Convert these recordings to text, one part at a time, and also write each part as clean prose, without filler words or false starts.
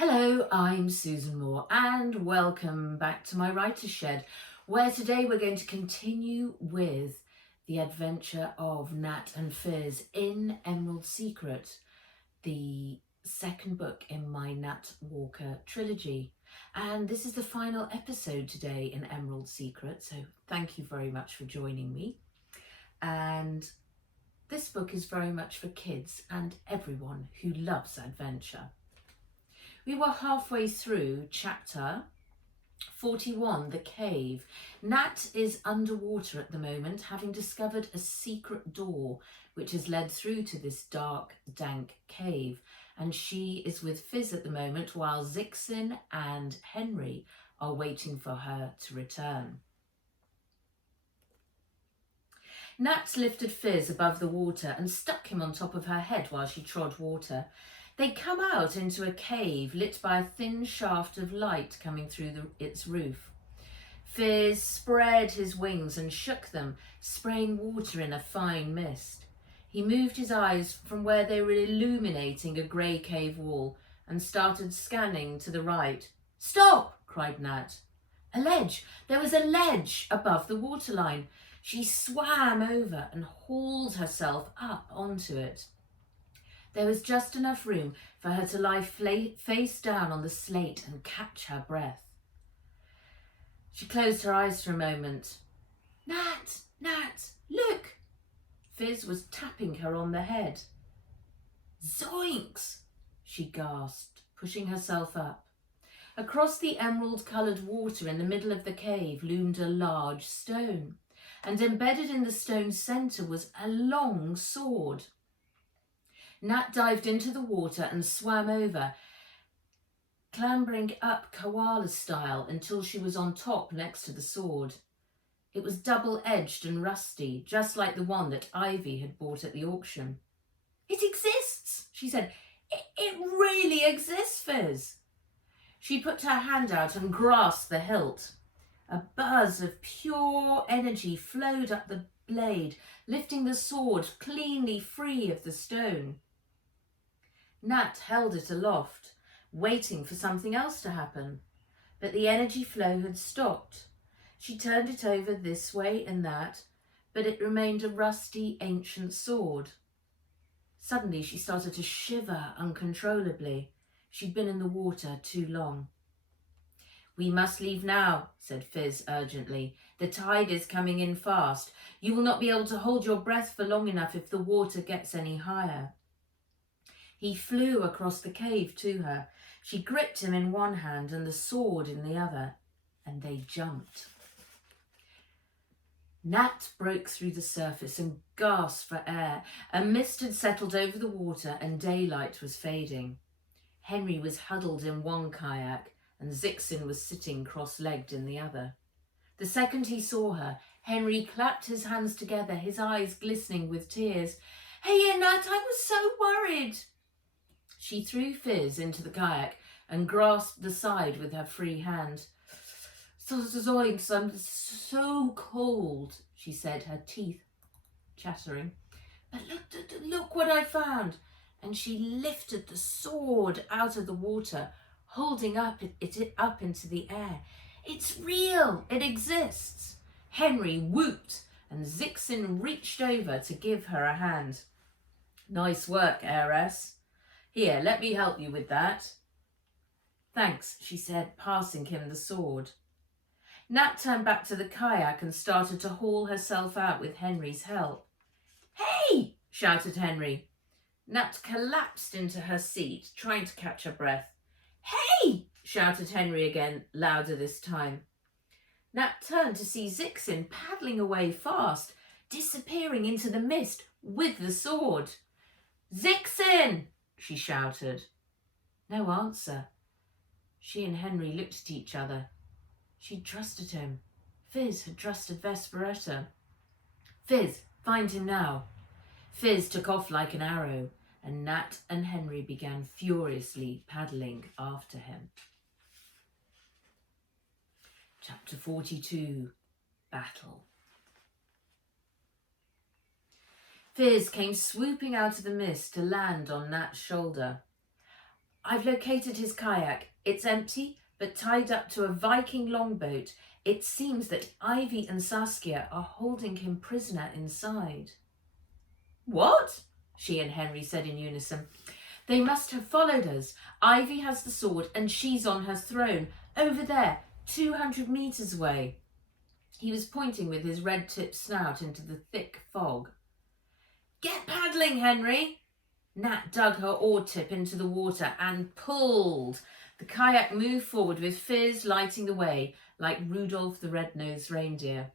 Hello, I'm Susan Moore and welcome back to my writer's shed, where today we're going to continue with the adventure of Nat and Fizz in Emerald Secret, the second book in my Nat Walker trilogy. And this is the final episode today in Emerald Secret, so thank you very much for joining me. And this book is very much for kids and everyone who loves adventure. We were halfway through chapter 41, The Cave. Nat is underwater at the moment, having discovered a secret door which has led through to this dark, dank cave. And she is with Fizz at the moment, while Zixin and Henry are waiting for her to return. Nat lifted Fizz above the water and stuck him on top of her head while she trod water. They come out into a cave lit by a thin shaft of light coming through its roof. Fizz spread his wings and shook them, spraying water in a fine mist. He moved his eyes from where they were illuminating a grey cave wall and started scanning to the right. "Stop!" cried Nat. A ledge! There was a ledge above the waterline. She swam over and hauled herself up onto it. There was just enough room for her to lie face down on the slate and catch her breath. She closed her eyes for a moment. "Nat, Nat, look!" Fizz was tapping her on the head. "Zoinks!" she gasped, pushing herself up. Across the emerald-coloured water in the middle of the cave loomed a large stone, and embedded in the stone's centre was a long sword. Nat dived into the water and swam over, clambering up koala style until she was on top next to the sword. It was double-edged and rusty, just like the one that Ivy had bought at the auction. "It exists," she said. It really exists, Fizz." She put her hand out and grasped the hilt. A buzz of pure energy flowed up the blade, lifting the sword cleanly free of the stone. Nat held it aloft, waiting for something else to happen, but the energy flow had stopped. She turned it over this way and that, but it remained a rusty, ancient sword. Suddenly she started to shiver uncontrollably. She'd been in the water too long. "We must leave now," said Fizz urgently. "The tide is coming in fast. You will not be able to hold your breath for long enough if the water gets any higher." He flew across the cave to her. She gripped him in one hand and the sword in the other, and they jumped. Nat broke through the surface and gasped for air. A mist had settled over the water and daylight was fading. Henry was huddled in one kayak and Zixin was sitting cross-legged in the other. The second he saw her, Henry clapped his hands together, his eyes glistening with tears. "Hey, Nat, I was so worried." She threw Fizz into the kayak and grasped the side with her free hand. "Zoinks, I'm so cold," she said, her teeth chattering. "But look what I found." And she lifted the sword out of the water, holding it up into the air. "It's real, it exists." Henry whooped and Zixin reached over to give her a hand. "Nice work, heiress. Here, let me help you with that." "Thanks," she said, passing him the sword. Nat turned back to the kayak and started to haul herself out with Henry's help. "Hey!" shouted Henry. Nat collapsed into her seat, trying to catch her breath. "Hey!" shouted Henry again, louder this time. Nat turned to see Zixin paddling away fast, disappearing into the mist with the sword. "Zixin!" she shouted. No answer. She and Henry looked at each other. She'd trusted him. Fizz had trusted Vesperetta. "Fizz, find him now." Fizz took off like an arrow, and Nat and Henry began furiously paddling after him. Chapter 42, Battle. Fizz came swooping out of the mist to land on Nat's shoulder. I've located his kayak. It's empty, but tied up to a Viking longboat. It seems that Ivy and Saskia are holding him prisoner inside. What? She and Henry said in unison. They must have followed us. Ivy has the sword and she's on her throne, over there, 200 metres away. He was pointing with his red-tipped snout into the thick fog. Get paddling, Henry! Nat dug her oar tip into the water and pulled. The kayak moved forward with Fizz lighting the way, like Rudolph the Red-Nosed Reindeer.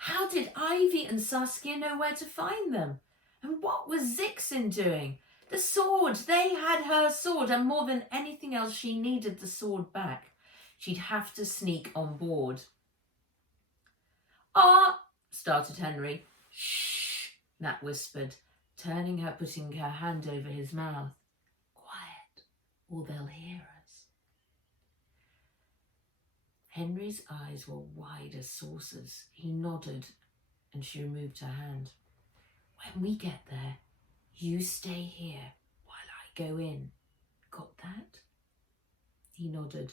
How did Ivy and Saskia know where to find them? And what was Zixin doing? The sword! They had her sword, and more than anything else she needed the sword back. She'd have to sneak on board. Started Henry. Shh, Nat whispered, putting her hand over his mouth. Quiet, or they'll hear us. Henry's eyes were wide as saucers. He nodded, and she removed her hand. When we get there, you stay here while I go in. Got that? He nodded.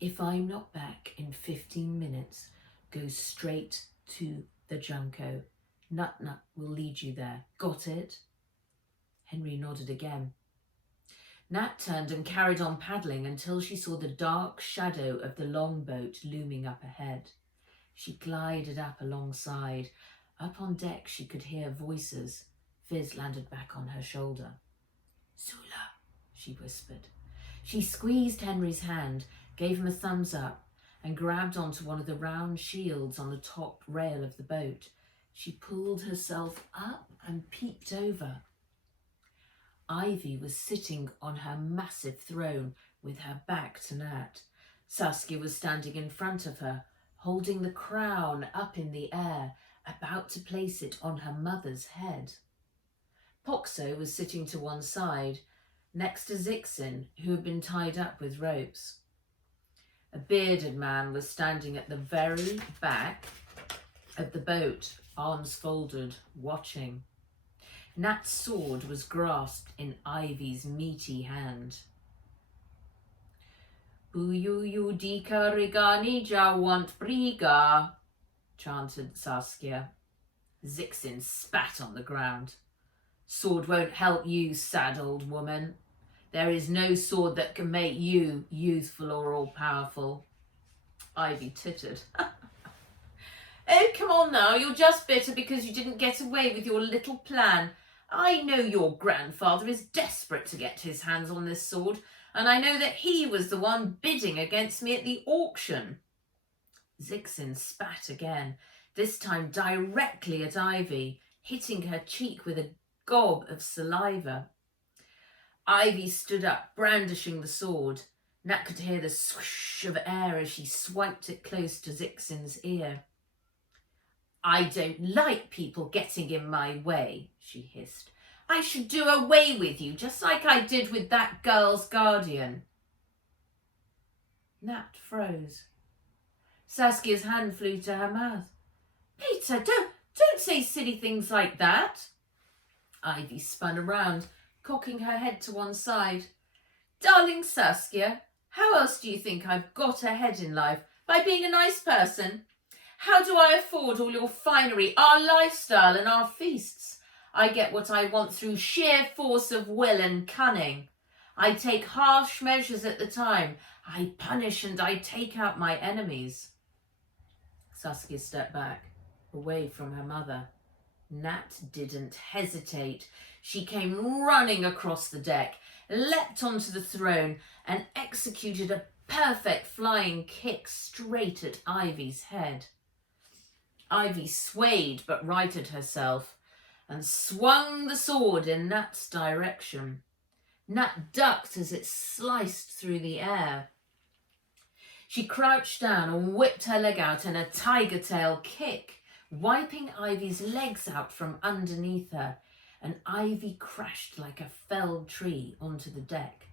If I'm not back in 15 minutes, go straight to the Junco. Nut will lead you there. Got it? Henry nodded again. Nat turned and carried on paddling until she saw the dark shadow of the longboat looming up ahead. She glided up alongside. Up on deck she could hear voices. Fizz landed back on her shoulder. Zula, she whispered. She squeezed Henry's hand, gave him a thumbs up, and grabbed onto one of the round shields on the top rail of the boat. She pulled herself up and peeped over. Ivy was sitting on her massive throne with her back to Nat. Saskia was standing in front of her, holding the crown up in the air, about to place it on her mother's head. Poxo was sitting to one side, next to Zixin, who had been tied up with ropes. A bearded man was standing at the very back of the boat, arms folded, watching. Nat's sword was grasped in Ivy's meaty hand. Buyu dika rigani jawant briga, chanted Saskia. Zixin spat on the ground. Sword won't help you, sad old woman. There is no sword that can make you youthful or all-powerful. Ivy tittered. Oh, come on now, you're just bitter because you didn't get away with your little plan. I know your grandfather is desperate to get his hands on this sword, and I know that he was the one bidding against me at the auction. Zixin spat again, this time directly at Ivy, hitting her cheek with a gob of saliva. Ivy stood up, brandishing the sword. Nat could hear the swoosh of air as she swiped it close to Zixin's ear. I don't like people getting in my way, she hissed. I should do away with you, just like I did with that girl's guardian. Nat froze. Saskia's hand flew to her mouth. Peter, don't say silly things like that. Ivy spun around, cocking her head to one side. Darling Saskia, how else do you think I've got ahead in life? By being a nice person? How do I afford all your finery, our lifestyle and our feasts? I get what I want through sheer force of will and cunning. I take harsh measures at the time. I punish and I take out my enemies. Saskia stepped back, away from her mother. Nat didn't hesitate. She came running across the deck, leapt onto the throne and executed a perfect flying kick straight at Ivy's head. Ivy swayed but righted herself and swung the sword in Nat's direction. Nat ducked as it sliced through the air. She crouched down and whipped her leg out in a tiger tail kick, wiping Ivy's legs out from underneath her, and Ivy crashed like a felled tree onto the deck.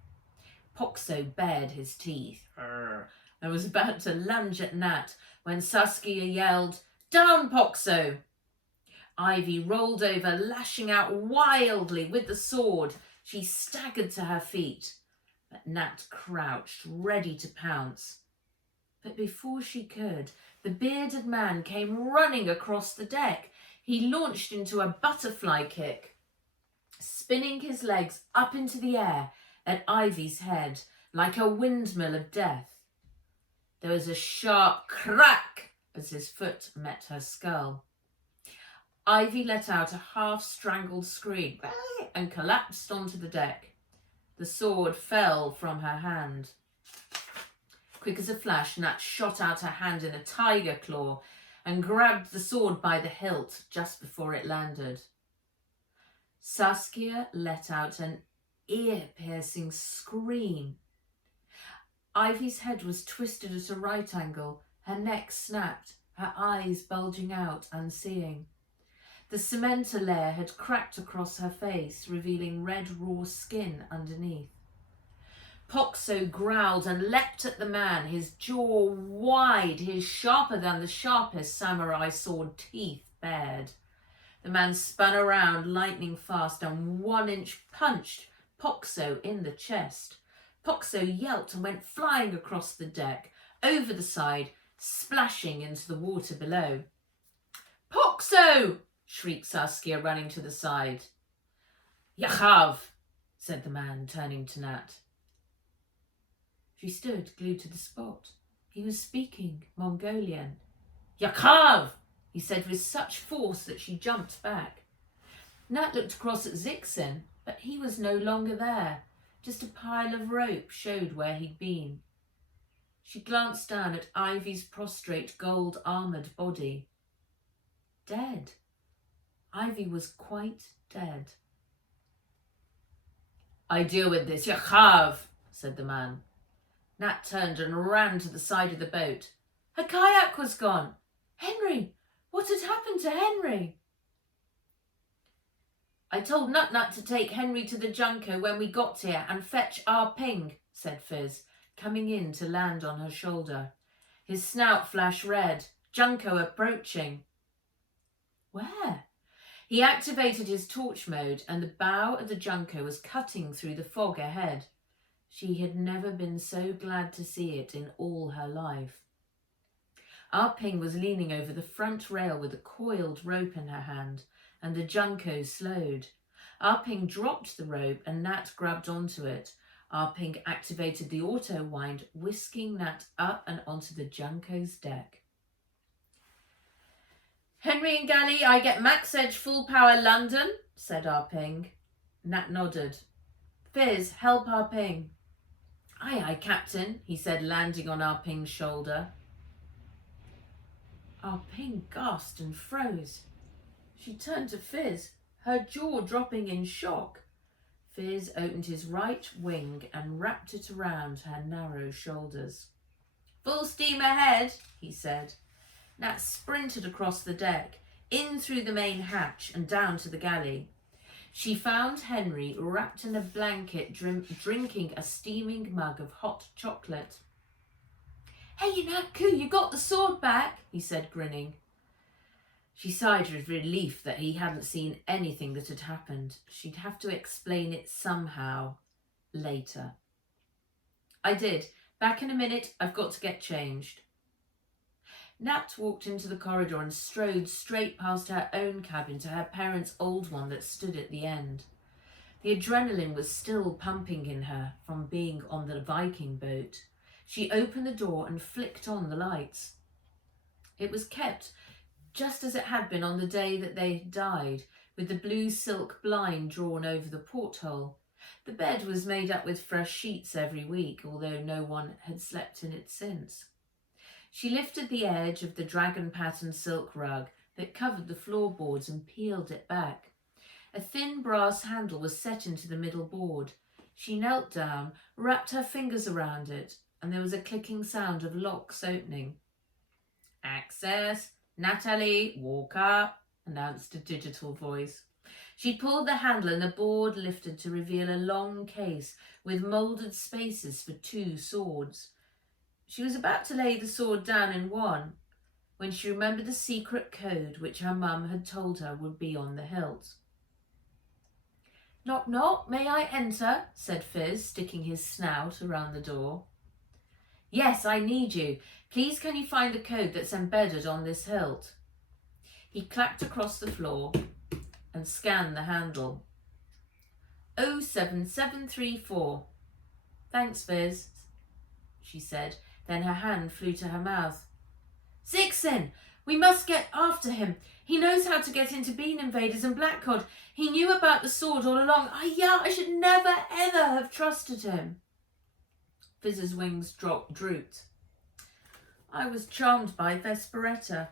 Poxo bared his teeth and was about to lunge at Nat when Saskia yelled, "Down, Poxo!" Ivy rolled over, lashing out wildly with the sword, She staggered to her feet, but Nat crouched, ready to pounce. But before she could, the bearded man came running across the deck. He launched into a butterfly kick, spinning his legs up into the air at Ivy's head like a windmill of death. There was a sharp crack as his foot met her skull. Ivy let out a half-strangled scream and collapsed onto the deck. The sword fell from her hand. Quick as a flash, Nat shot out her hand in a tiger claw and grabbed the sword by the hilt just before it landed. Saskia let out an ear-piercing scream. Ivy's head was twisted at a right angle, her neck snapped, her eyes bulging out, unseeing. The cementer layer had cracked across her face, revealing red raw skin underneath. Poxo growled and leapt at the man, his jaw wide, his sharper than the sharpest samurai sword teeth bared. The man spun around lightning fast and 1-inch punched Poxo in the chest. Poxo yelped and went flying across the deck, over the side, splashing into the water below. "Poxo!" shrieked Saskia, running to the side. "Yachav," said the man, turning to Nat. She stood glued to the spot. He was speaking Mongolian. "Yachav!" he said with such force that she jumped back. Nat looked across at Zixin, but he was no longer there. Just a pile of rope showed where he'd been. She glanced down at Ivy's prostrate gold-armoured body. Dead. Ivy was quite dead. "I deal with this, Yachav," said the man. Nat turned and ran to the side of the boat. Her kayak was gone. Henry! What had happened to Henry? "I told Nut Nut to take Henry to the Junco when we got here and fetch our Ping," said Fizz, coming in to land on her shoulder. His snout flashed red. Junco approaching. Where? He activated his torch mode and the bow of the Junco was cutting through the fog ahead. She had never been so glad to see it in all her life. Our Ping was leaning over the front rail with a coiled rope in her hand, and the Junco slowed. Our Ping dropped the rope and Nat grabbed onto it. Our Ping activated the auto wind, whisking Nat up and onto the Junco's deck. "Henry and Galley, I get max edge full power London," said our Ping. Nat nodded. "Fizz, help our Ping." "Aye, aye, Captain," he said, landing on our Ping's shoulder. Our Ping gasped and froze. She turned to Fizz, her jaw dropping in shock. Fizz opened his right wing and wrapped it around her narrow shoulders. "Full steam ahead," he said. Nat sprinted across the deck, in through the main hatch and down to the galley. She found Henry wrapped in a blanket drinking a steaming mug of hot chocolate. "Hey, Natku, you got the sword back," he said, grinning. She sighed with relief that he hadn't seen anything that had happened. She'd have to explain it somehow later. "I did. Back in a minute. I've got to get changed." Nat walked into the corridor and strode straight past her own cabin to her parents' old one that stood at the end. The adrenaline was still pumping in her from being on the Viking boat. She opened the door and flicked on the lights. It was kept just as it had been on the day that they died, with the blue silk blind drawn over the porthole. The bed was made up with fresh sheets every week, although no one had slept in it since. She lifted the edge of the dragon-patterned silk rug that covered the floorboards and peeled it back. A thin brass handle was set into the middle board. She knelt down, wrapped her fingers around it, and there was a clicking sound of locks opening. "Access, Natalie, Walker," announced a digital voice. She pulled the handle and the board lifted to reveal a long case with moulded spaces for 2 swords. She was about to lay the sword down in one when she remembered the secret code which her mum had told her would be on the hilt. Knock, knock, may I enter? Said Fizz, sticking his snout around the door. Yes, I need you. Please can you find the code that's embedded on this hilt? He clacked across the floor and scanned the handle. 07734. Thanks, Fizz, she said. Then her hand flew to her mouth. Zixin! We must get after him. He knows how to get into Bean Invaders and Blackcod. He knew about the sword all along. I should never, ever have trusted him. Fizz's wings drooped. I was charmed by Vesperetta.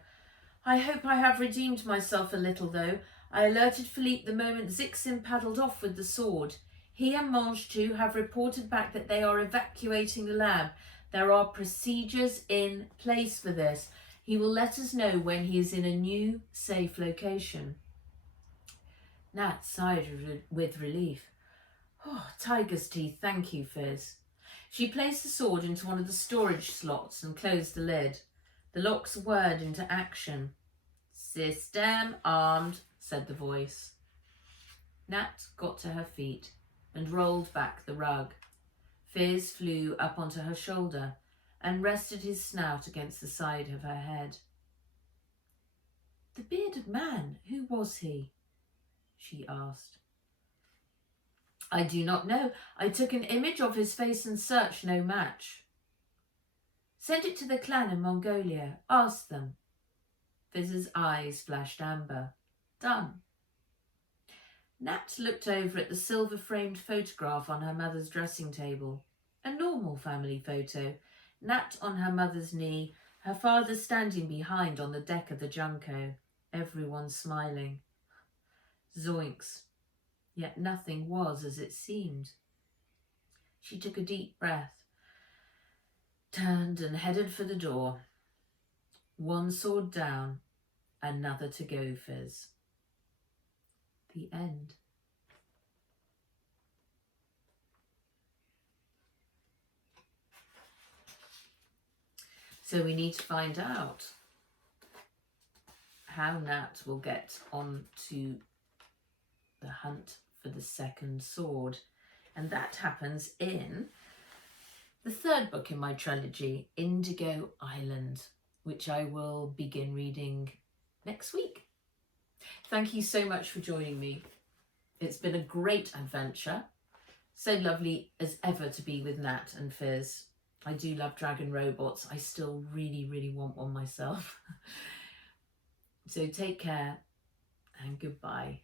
I hope I have redeemed myself a little, though. I alerted Philippe the moment Zixin paddled off with the sword. He and Mange too have reported back that they are evacuating the lab. There are procedures in place for this. He will let us know when he is in a new, safe location. Nat sighed with relief. Oh, tiger's teeth, thank you, Fizz. She placed the sword into one of the storage slots and closed the lid. The locks whirred into action. System armed, said the voice. Nat got to her feet and rolled back the rug. Fizz flew up onto her shoulder and rested his snout against the side of her head. The bearded man, who was he? She asked. I do not know. I took an image of his face and searched no match. Send it to the clan in Mongolia. Ask them. Fizz's eyes flashed amber. Done. Nat looked over at the silver-framed photograph on her mother's dressing table. A normal family photo. Nat on her mother's knee, her father standing behind on the deck of the Junco, everyone smiling. Zoinks. Yet nothing was as it seemed. She took a deep breath, turned and headed for the door. One sword down, another to go, Fizz. The end. So we need to find out how Nat will get on to the hunt for the second sword. And that happens in the third book in my trilogy, Indigo Island, which I will begin reading next week. Thank you so much for joining me. It's been a great adventure. So lovely as ever to be with Nat and Fizz. I do love dragon robots. I still really, really want one myself. So take care and goodbye.